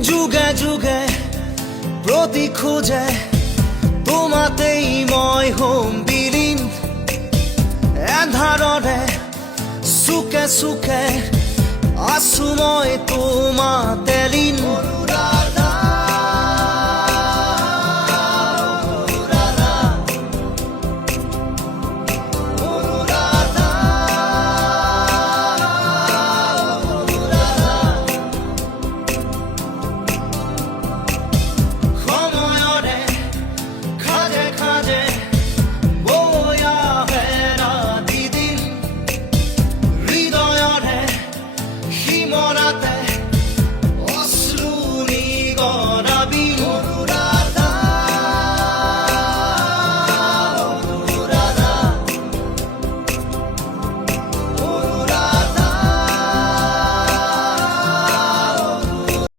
যুগে যুগে প্ৰতি খোজে তোমাতেই মই হ'ম বিলীন এন্ধাৰৰে চুকে চুকে আছো মই তোমাতে